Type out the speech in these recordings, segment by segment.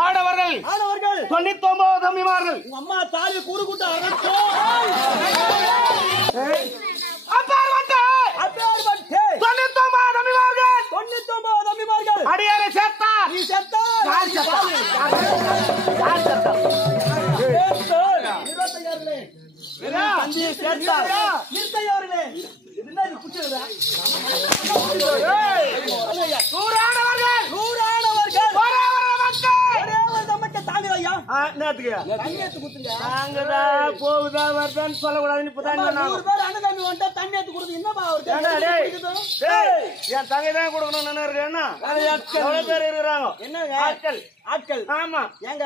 ஆடவர்கள் 99 தம்பிமார்கள். அம்மா தாலி கூறு கூட்ட தந்தையை சேர்த்தார். நிறுத்தையவர்களே, என்ன இது குச்சிடுதா? போகுதா வருதான்னு சொல்லக்கூடாதுன்னு இப்பதான் என் தங்கை தான் கொடுக்கணும் இருக்கேன்னா எவ்வளவு பேர் இருக்கிறாங்க. என்னங்க ஆட்கள் ஆட்கள்? ஆமா. ஏங்க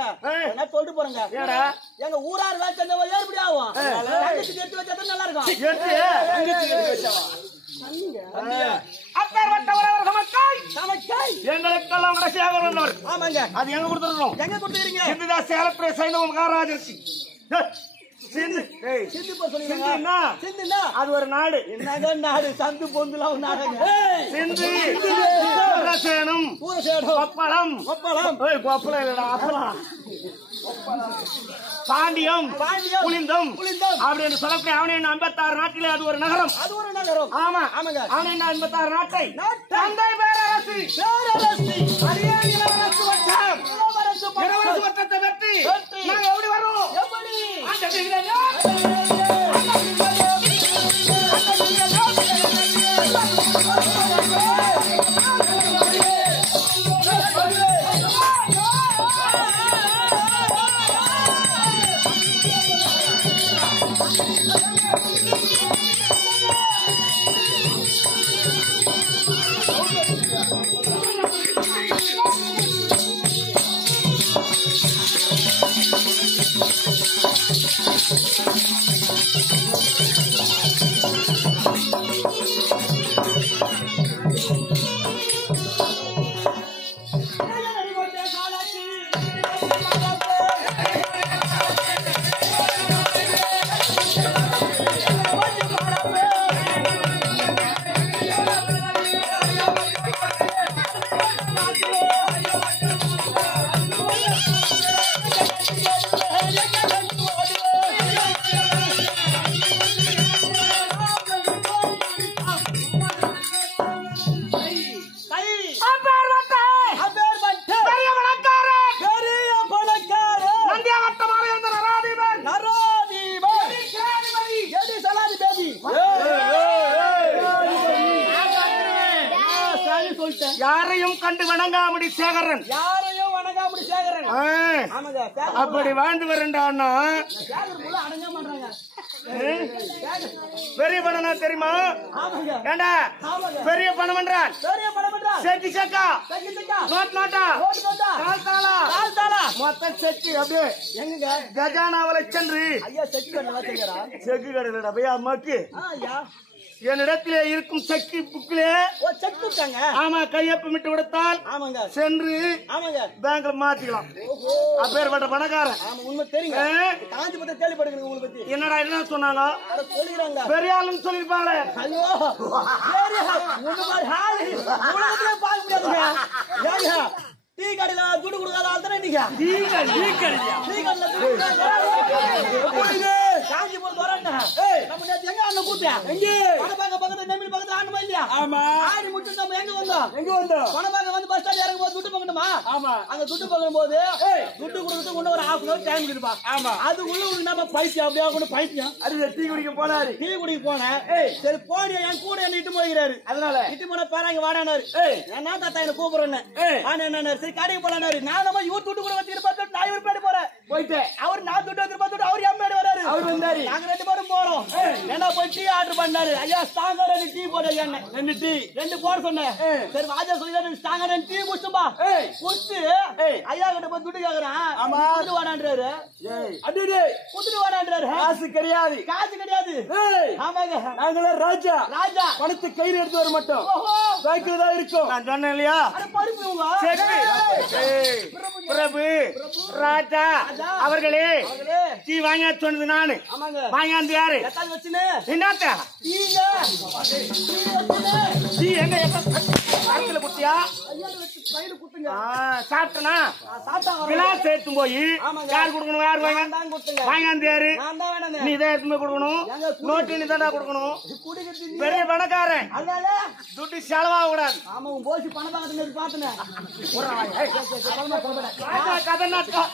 என்ன சொல்லிட்டு போறேங்க? எங்க ஊரார் வேலை ஏற்படி ஆகும். எடுத்து வச்சா நல்லா இருக்கும். எங்களுக்கெல்லாம் கடைசியாக வந்தவர். ஆமாங்க. அது எங்க கொடுத்துருக்கோம்? எங்க கொடுத்துருக்கீங்க? சிந்துதா சேலத்துறை சேர்ந்த மகாராஜர்ச்சி. அது ஒரு நாடு. என்னங்க நாடு? சந்து பொந்துலாம் ஒரு நாடுங்க. சிந்து சேனம் கொப்பளம் கொப்பளம் இல்லடா அப்பளம் பாண்டியம் புலிந்தம் அப்படின்னு சொல்லக்கூடிய அவனை 56 நாட்டிலே அது ஒரு நகரம். அது ஒரு நகரம். ஆமா ஆமாங்க. அவனை 56 நாட்டை தந்தை பேரரசு இளவரசு வட்டத்தை வெற்றி நாங்க எப்படி வரோம்? யாரையும் கண்டு வணங்காமடி சேகரன். யாரையும் வணங்காமடி சேகரன். அப்படி வாழ்ந்து வரண்டான்னா பெரிய பணம் தெரியுமா? ஏண்டா பெரிய பணம் என்றால் செட்டி செக்கா நோட் நோட்டா கால் தாளா மொத்தம் செட்டி அப்படியே எங்க கஜானாவலை சென்று செக்கு கடையிலடா பையா அம்மாக்கு என்னிடத்திலே இருக்கும் செக்கு புக்கிலே ஆமா கையொப்பமிட்டு விடுத்தால் சென்று பேங்க்ல மாத்திக்கலாம். அப்பேற்பட்ட பணக்காரன். உண்மை தெரியும். கேள்விப்படுங்க உங்களை பத்தி. என்னடா என்ன சொன்னாங்க? பெரிய ஆளுன்னு சொல்லிருப்பாங்க. ஐயோ டீ கடையில துடு கொடுக்காத ஆள் தானே நீங்க? காஞ்சி போது வரேன். நம்ம நேற்று எங்க அண்ணன் கூப்பிட்டா பக்கத்துல நெமிழ் பக்கத்துல ஆடணுமா இல்லையா? ஆடி முடிச்சு நம்ம எங்க வந்தோம்? பணப்பாக்க வந்து பஸ் ஸ்டாண்ட் இறங்கும் போது துட்டு பக்கணுமா? அங்க துட்டு பக்கம் போது துட்டு கொடுக்கறது கொண்டு ஒரு ஹாஃப் அன் டைம் இருக்குப்பா. அது உள்ள உனக்கு நம்ம பைத்தியம் அப்படியே கொண்டு பைத்தியம் அது டீ குடிக்க போனாரு. டீ குடிக்க போனேன். சரி போனியா என் கூட என்ன இட்டு போய்கிறாரு. அதனால இட்டு போன பேராங்க வாடானாரு. என்ன தாத்தா என்ன கூப்பிடுறேன். என்ன சரி கடைக்கு போலானாரு. நான் நம்ம இவர் துட்டு கூட வச்சுட்டு பார்த்து நான் இவர் பேடி போறேன். போயிட்டு அவர் நான் துட்டு வந்து பார்த்துட்டு அவர் எம்மேடி வராரு. அவர் வந்தாரு. நாங்க 2 பேரும் போறோம். என்ன போய் டீ ஆர்டர் பண்ணாரு. ஐயா ஸ்ட்ராங்கா 2 டீ போட என்ன 2 டீ 2 போட சொன்னேன். சரி வாஜா சொல்லி ஸ்ட்ராங்கா 2 டீ குடிச்சுப்பா. குடிச்சு ஐயா கிட்ட போய் துட்டு கேக்குறான். ஆமா குடுத்து வாடான்றாரு. அடிடே குடுத்து வாடான்றாரு. காசு கிடையாது. ஆமாங்க நாங்களே ராஜா பணத்தை கையில எடுத்து வர மாட்டோம். பைக்ல தான் இருக்கும். நான் சொன்னேன் இல்லையா? பிரபு ராஜா அவர்களே டீ வாங்க சொன்னது நானு. வாங்கியாந்து யாரு என்னத்த டீ எங்க கருத்துல குட்டியா சாப்பிட்டனா கிளாஸ் எடுத்து போய் யார் கொடுக்கணும்? யார் வாங்கியாந்து யாரு? நீ இதை எடுத்து போய் கொடுக்கணும். நோட்டு நீ தாண்டா கொடுக்கணும். பெரிய பணக்காரன் துட்டு செலவாக கூடாது. கதை நாட்டம்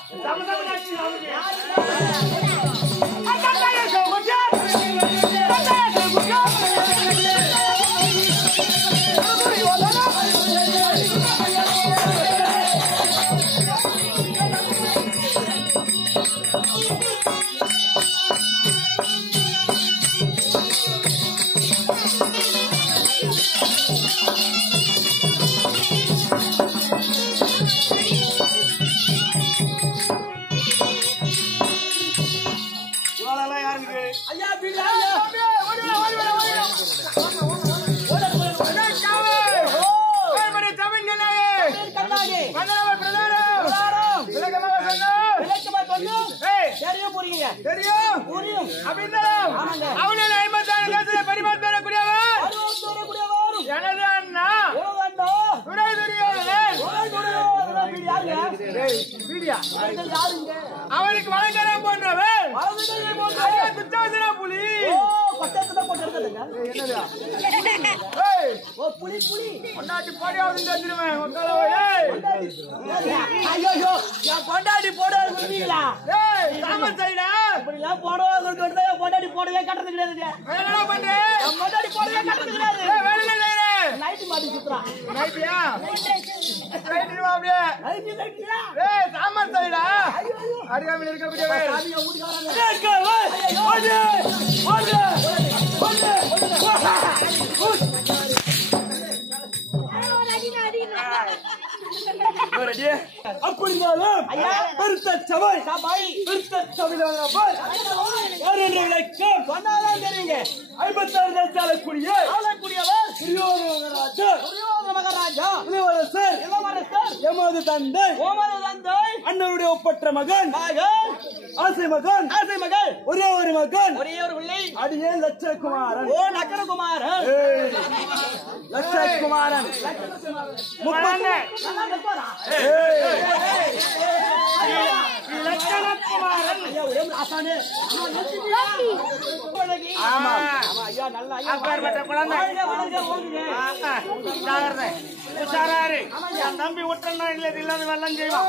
அவனுக்கு வழங்கலாம் போன்றவன் புலி புலி புலி பொண்டாட்டி போடியாவது தெரிஞ்சிருவேன் பொண்டாட்டி போடுவீங்களா இப்படிலாம் போடுவாங்க பொண்டாட்டி போடவே கட்டுறது கிடையாது பொண்டாட்டி போடவே கட்டுறது கிடையாது நைட்டு மாட்டி சுத்துறான் நைட்டியா அப்படியே சாம்பார் சைடா அருகாமையில் இருக்கக்கூடிய அப்படினாலும் பெருத்த சபை பெருத்த சபையிலான சொன்னாலும் தெரியுங்க 56 தேசாலக்கூடிய மகாராஜா இளவரசர் எமது தந்தை அண்ணனுடைய ஒப்பற்ற மகன் ஆசை மகன் ஒரே ஒரு மகன் பிள்ளை அடியே லட்சகுமாரன் லட்சகுமாரன் நம்பி விட்டுறா இல்ல இல்லாத வெள்ளம் செய்வான்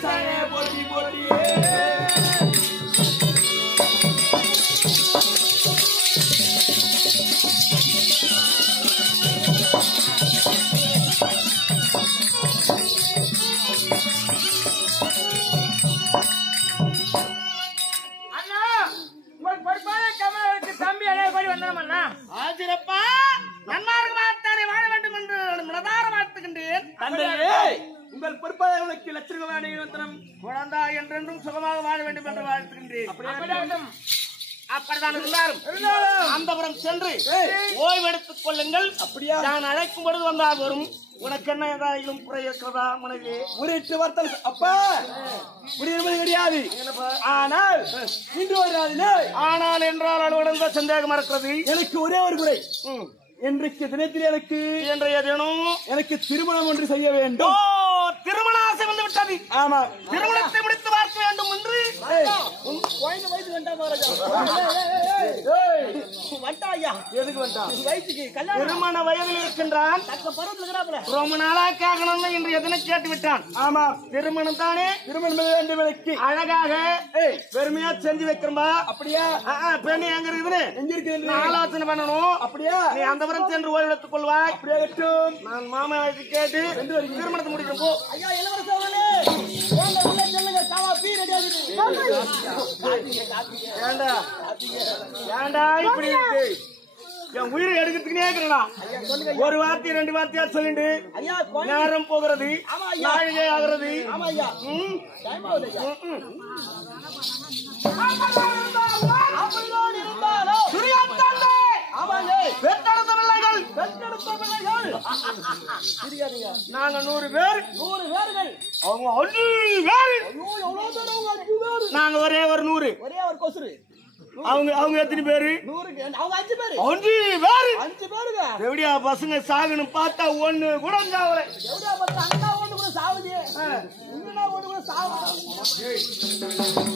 ஈசானே போற்றி போற்றியே. ஆசிரப்பா நன்மார்க்க வார்த்தை வாழ வேண்டும் என்று மனதார வாழ்த்துகின்றேன். உங்கள் பொறுப்பாளர்களுக்கு லட்சணம் குழந்தா என்றென்றும் சுகமாக வாழ வேண்டும் என்று வாழ்த்துகின்றேன். அப்படிதான் இருந்தாலும் அந்தபுரம் சென்று ஓய்வெடுத்துக் கொள்ளுங்கள். அப்படியா? நான் அழைக்கும் பொழுது வந்தால் வரும். உனக்கு என்ன ஏதாயிலும் குறை இருக்கிறதா மனைவி? முறையிட்டு வார்த்தை அப்பா முடிவு கிடையாது. ஆனால் இன்று ஒரு நாளிலே ஆனால் என்றால் அலுவலக சந்தேகம் இருக்கிறது. எனக்கு ஒரே ஒரு முறை இன்றைக்கு தினத்தில் எனக்கு இன்றைய தினம் எனக்கு திருமணம் ஒன்று செய்ய வேண்டும். திருமண ஆசை வந்து விட்டது. ஆமா, திருமணத்தை முடித்து பார்க்க வேண்டும் என்று திருமண வயதில் இருக்கின்றான். ரொம்ப நாளா கேட்கணும் என்று எதனை கேட்டு விட்டான். ஆமா, திருமணம் தானே, திருமணம் வேண்டும் எனக்கு. அழகாக பெருமையா செஞ்சு வைக்கிறோம்பா. அப்படியா? பெண்ணு எங்க இருக்குது, எங்க இருக்கு ஆலோசனை பண்ணணும். அப்படியா? நீ அந்த புறம் சென்று ஓய்வு எடுத்துக் கொள்வாய். அப்படியே கட்டும். நான் மாமா கேட்டு திருமணத்தை முடிக்கிறோம். போ. ஏண்டா ஏண்டா இப்படி இருக்கு? என் உயிரை எடுக்கிறதுக்குனே இருக்கிறா. ஒரு வார்த்தை ரெண்டு வார்த்தையா சொல்லிட்டு நேரம் போகிறது, நாழிகை ஆகிறது. நாங்க 100 பேர், அவங்க 5 பேர், நாங்க ஒரே ஒரு 100. அவங்க எத்தனை பேரு? 5 பேரு. எப்படியா பசங்க சாகணும் பார்த்தா ஒண்ணு கூட சாவல.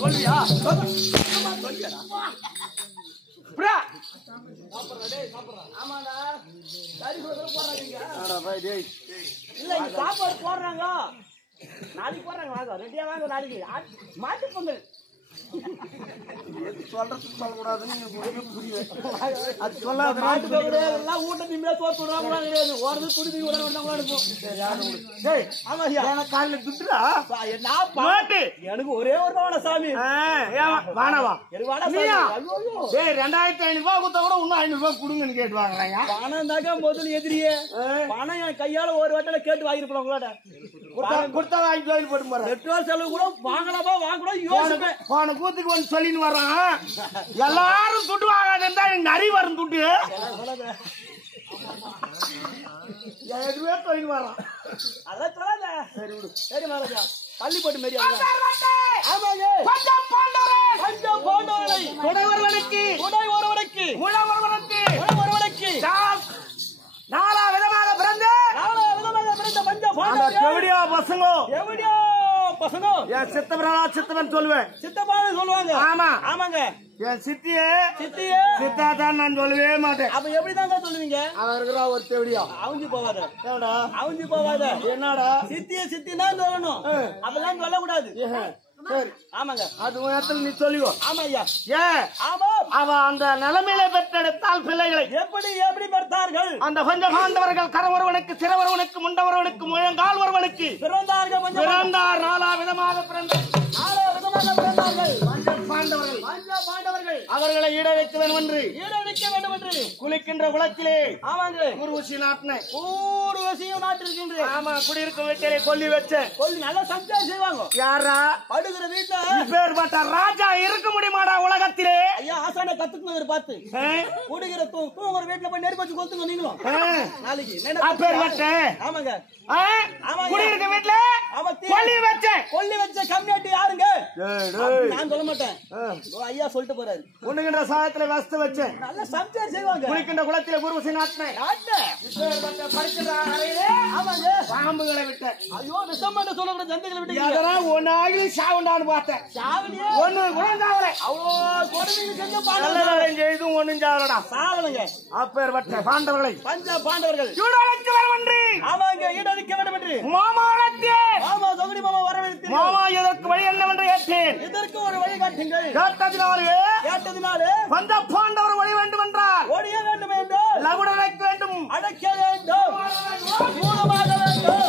சொல்லியா? சாப்பாடு போடுறாங்க, நாளைக்கு போடுறாங்க. வாங்க ரெடியா வாங்க, நாளைக்கு மாட்டு பொங்கல். சொல்றது சொல்லக்கூடாதுன்னு அது காலையில துட்டுடா. எனக்கு ஒரே ஒரு வாடா சாமி. வானவா 2500 ரூபாய் கொடுத்தா கூட இன்னும் 500 ரூபாய் கொடுங்கன்னு கேட்டு வாங்குறாங்க. பணம் தாக்க முதல் எதிரியே. பணம் என் கையால ஒரு வட்டல கேட்டு வாங்கிருப்போம். உங்களோட கொடுத்தா வாங்கி கோயில் போட்டு போறேன். பெட்ரோல் செலவு கூட வாங்கலாமா வாங்கக்கூடாது யோசிப்பேன். போன கூத்துக்கு வந்து சொல்லின்னு வர்றான், எல்லாரும் துட்டு வாங்காது இருந்தா நிறைய வரும் துட்டு. எதுவே தொழில் வரான். அதான் சொல்லாத. சரி விடு. சரி மகாராஜா, பள்ளி போட்டு மாரி. ஆமாங்க. பஞ்சம் பாண்டவரை துணைவர்களுக்கு நாலா விதமாக பிறந்த பசங்க என் சித்தவன் சொல்லுவேன். சித்தப்பான்னு சொல்லுவாங்க. ஆமா ஆமாங்க. என் சித்தியே சித்தாதான் நான் சொல்லவே மாட்டேன். அப்ப எப்படிதாங்க சொல்லுவீங்க? அவன் இருக்கிறா ஒரு தேவடியா. அவுஞ்சி போவாத. என்னடா சித்தினா சொல்லணும், அதெல்லாம் சொல்லக்கூடாது. சரி ஆமாங்க, அது இடத்துல நீ சொல்லுவோ. ஆமா ஐயா. ஆமா, அவ அந்த நிலைமையில பெற்றெடுத்தால் பிள்ளைகளை எப்படி பெற்றார்கள்? அந்த பஞ்சபாண்டவர்கள் கரவரவனுக்கு சிறவரவனுக்கு முண்டவரவனுக்கு முழங்கால் ஒருவனுக்கு பிறந்தார். 4 விதமாக பிறந்தார்கள். பாண்டவர்கள் அவர்களை ஈட வைக்க வேண்டும் என்று குளிக்கின்ற குளத்திலே ஊர்வசி நாட்டிருக்கின்ற. ஆமா, குடியிருக்கும் வீட்டிலே கொல்லி வச்சேன். நல்ல சஞ்சாரம் செய்வாங்க. யாரா படுகிற வீட்டுல இப்பேற்பட்ட ராஜா இருக்க முடியுமாடா உலகத்திலே? ஐயா, ஆசான கத்துக்கணும் பார்த்து குடிக்கிற தூங்குற வீட்டுல போய் நெருப்பு வச்சு கொத்துங்க நீங்களும் நாளைக்கு. அப்பேற்பட்ட ஆமாங்க குடியிருக்க வீட்டுல கொல்லி வச்ச கம்யூனிட்டி யாருங்க? நான் சொல்ல மாட்டேன், ஐயா சொல்லிட்டு போறாரு. உண்ணுகின்ற சாயத்துல வஸ்து வச்சேன். நல்ல சம்சாரம் செய்வாங்க. குளிக்கின்ற குளத்திலே ஊர்வசி நாட்டினேன். ஆமாங்க, பாம்புகளை விட்டேன். ஐயோ, விஷமான சொல்ல ஜந்தைகளை விட்டு ஒன்னாகி சாவுண்டான்னு பார்த்தேன். சாவலியே ஒண்ணு குழந்தாவல அவ்வளோ கொடுமை செஞ்ச செய்தும் ஒண்ணும் சாவலடா. சாவலுங்க. அப்பேற்பட்ட பாண்டவர்களை பஞ்ச பாண்டவர்கள் ஈடழிக்க வேண்டும் என்று. ஆமாங்க, ஈடழிக்க வேண்டும் என்று மாமாளத்தே ஆமா சொகுடி மாமா வரவேற்கிறேன். மாமா இதற்கு வழி என்னவென்று கேட்டேன். இதற்கு ஒரு வழி காட்டுங்கள். கேட்டதினாலே பஞ்ச பாண்டவர் ஒழிய வேண்டும் என்றால் ஒழிய வேண்டும் என்றால் லகுடன் அடைக்க வேண்டும். அடைக்க வேண்டும். மூலமாக வேண்டும்.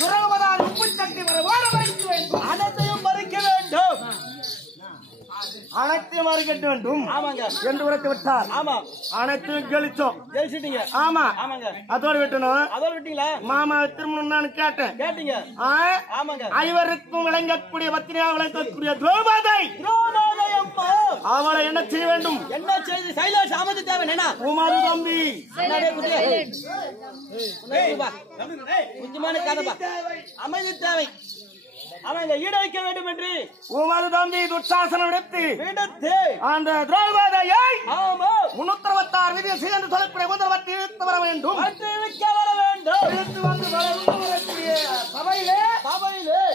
சுரகமதால் உப்பு சக்தி வர ஓட வைக்க வேண்டும். அனைத்தையும் மறிக்க வேண்டும். அனைத்தையும் மறிக்க வேண்டும். ஆமாங்க என்று உரைத்து விட்டார். ஆமா அனைத்தையும் கழிச்சோம். ஜெயிச்சிட்டீங்க. ஆமா ஆமாங்க அதோடு விட்டணும். அதோட விட்டீங்களா? மாமா திருமணம் நான் கேட்டேன். கேட்டீங்க. ஆமாங்க ஐவருக்கும் விளங்கக்கூடிய பத்திரியா விளங்கக்கூடிய திரௌபதி அம்மா அவளை என்ன செய்ய வேண்டும்? என்ன செய்தி? சைலேஷ் அமைதி தேவை. என்ன உமாது தம்பி முக்கியமான கதைப்பா. அமைதி தேவை. அவங்க ஈடழிக்க வேண்டும் என்று உமாது தம்பி துச்சாசனம் எடுத்து அந்த திரௌபதியை ஆமா 366 விதியை செய்து சொல்லக்கூடிய முதல்வர்த்தி இழுத்து வர வேண்டும். இழுக்க வர வேண்டும். இழுத்து வந்து வரக்கூடிய சபையிலே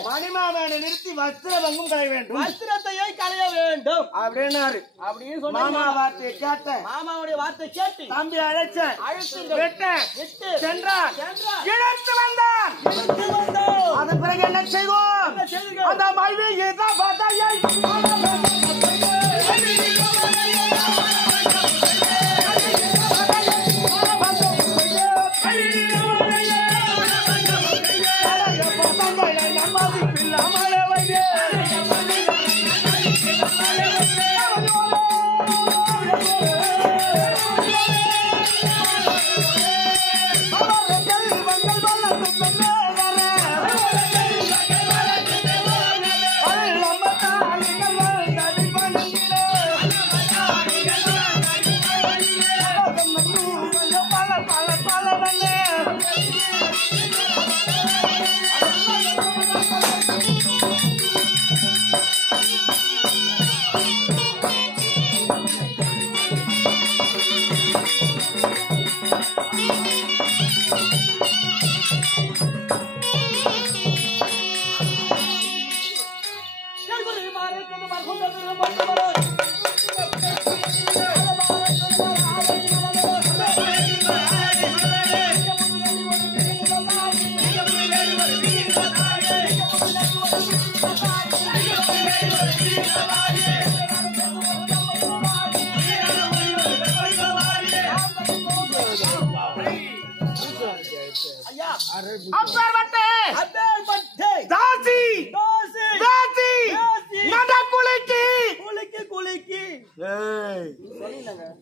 மணிமாமனை நிறுத்தி வஸ்திரபங்கம் களைய வேண்டும். வஸ்திரத்தையே களைய வேண்டும் அப்படின்னாரு. அப்படின்னு சொன்ன மாமா வார்த்தையை கேட்டேன். மாமாவுடைய வார்த்தை கேட்டு தம்பி அழைச்சேன். விட்டு சென்றான். இழுத்து வந்தான். அதன் பிறகு என்ன செய்வோம்? அந்த மைவி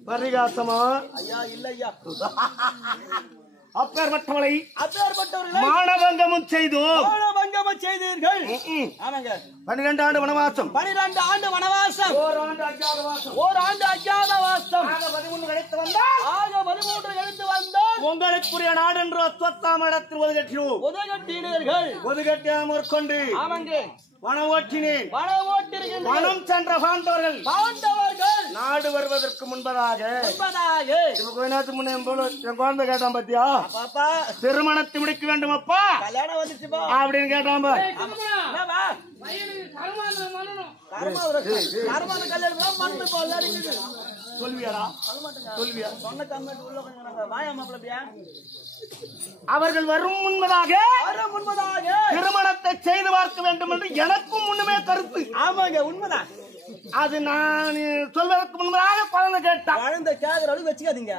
பரிகாசமா ஐயா இல்ல ஐயா அப்பேற்பட்டவளை அப்பேற்பட்டவர்களை மானபங்கமும் செய்தோம். மானபங்கமும் செய்தீர்கள். ஆமாங்க 12 ஆண்டு வனவாசம். 12 ஆண்டு வனவாசம். ஓர் ஆண்டு அஜ்ஞாதவாசம். ஆக 13 கழித்து வந்தால் உங்களுக்குரிய நாடு என்று சொத்தாம் இடத்தில் ஒதுக்கட்டினோம். ஒதுக்கட்டினீர்கள். ஒதுக்கட்டியாம மேற்கொண்டு ஆமாங்க வனம் ஓட்டினேன். வனம் சென்ற பாண்டவர்கள் நாடு வருவதற்கு முன்பதாக முன்னே என் குழந்தை கேட்டான் பாத்தியா, திருமணத்தை முடிக்க வேண்டும் அப்பா கல்யாணம் வந்துச்சுப்பா அப்படின்னு கேட்டான். சொல்வியாடா சொல்வியா சொன்ன கம்மிட்டு உள்ள கொஞ்சம் வாயா மாப்பிள்ளையா. அவர்கள் வரும் முன்பதாக திருமணத்தை செய்து பார்க்க வேண்டும் என்று எனக்கும் முன்னுமே கருத்து. ஆமாங்க உண்மைதான். அது நான் சொல்வதற்கு முன்பதாக குழந்தை கேட்டான். குழந்தை கேட்கிற அளவுக்கு வச்சுக்காதீங்க.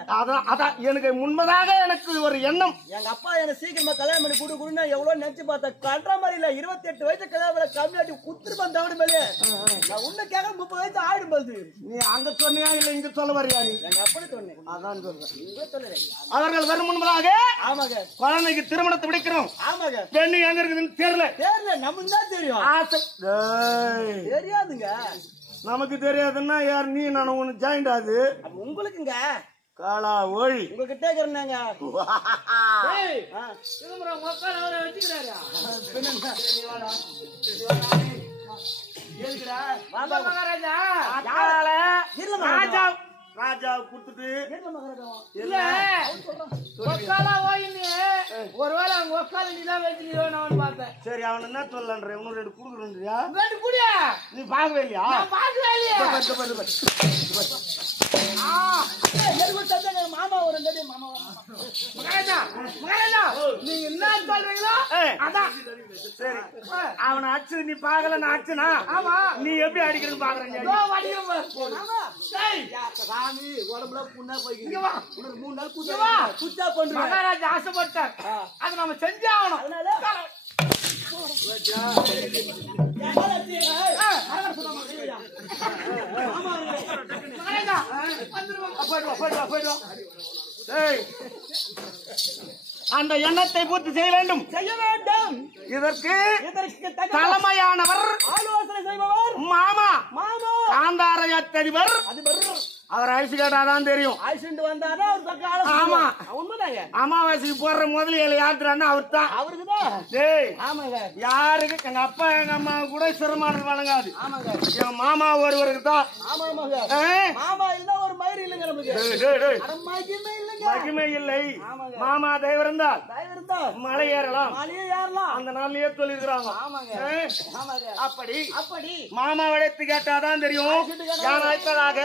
அதான் எனக்கு முன்பதாக எனக்கு ஒரு எண்ணம். எங்க அப்பா என்ன சீக்கிரமா கல்யாணம் பண்ணி கொடுக்குறேன்னா எவ்வளவு நினைச்சு பார்த்தா கட்டுற மாதிரி இல்ல. 28 வயசு கல்யாணம் கம்மியாட்டி குத்துட்டு வந்தவடு மேலே நான் உன்ன கேட்க 30 வயசு ஆயிடும் போது. நீ அங்க சொன்னியா இல்ல இங்க சொல்ல வரியா? நீ எங்க அப்படி சொன்னேன். அதான் சொல்றேன். அவர்கள் வரும் முன்பதாக ஆமாங்க குழந்தைக்கு திருமணத்தை முடிக்கிறோம். ஆமாங்க பெண்ணு எங்க இருக்குதுன்னு தெரியல. நமக்கு தான் தெரியும். தெரியாதுங்க. நமக்கு தெரியாதுன்னா யார் நீ நான் உனக்கு ஜாயிண்ட் ஆகுது உங்களுக்குங்க காலா ஓழி உங்ககிட்ட இருக்கிறாங்க. ராஜாவை கொடுத்துட்டு இல்ல ஒக்காலா ஓயினி ஒருவேளை அவங்க ஒக்கால நீதான் வச்சுக்கணும் பார்த்தேன். சரி அவன் என்ன சொல்லன்ற இன்னும் 2 குடுக்குறேன்றியா? 2 குடியா நீ பாக்கவே இல்லையா? நான் பாக்கவே இல்லையா? மாமா ஒரு கடி மாமா நீங்க என்ன சொல்றீங்களோ அதான் சரி. அவனை அச்சு நீ பாக்கல நான் அச்சுனா? ஆமா. நீ எப்படி அடிக்கிறன்னு பாக்குறேன். சாமி உடம்புல புண்ணா போய்க்கு உனக்கு 3 நாள் சுத்தா பண்றேன். மகாராஜா ஆசைப்பட்டார், அதை நம்ம செஞ்சே ஆகணும். அந்த எண்ணத்தை பூர்த்தி செய்ய வேண்டும். இதற்கு தலைமையானவர் ஆலோசனை செய்பவர் மாமா மாமா காந்தாரதிபர். அவர் அரிசி கேட்டாதான் தெரியும். ஆக்சிடென்ட் வந்தாரா அவர் பக்கம் ஆலோசனை. ஆமா உண்மைதாங்க. அமாவாசைக்கு போடுற முதலில் யாத்திரான்னு அவர் தான். அவருக்குதான். டேய் ஆமாங்க யாருக்கு எங்க அப்பா எங்க அம்மா கூட சிரமானது வழங்காது. ஆமாங்க. என் மாமா ஒருவருக்கு தான். ஆமாங்க. மாமா இருந்தா ஒரு மயிர் இல்லைங்க நமக்கு. மகிமை இல்லைங்க. மகிமை இல்லை. மாமா தயவு இருந்தால் மலை ஏறலாம். மலையே ஏறலாம். அந்த நாள்லயே சொல்லிருக்கிறாங்க. ஆமாங்க. ஆமாங்க. அப்படி அப்படி மாமா வளைத்து கேட்டாதான் தெரியும். யார் அழைப்பதாக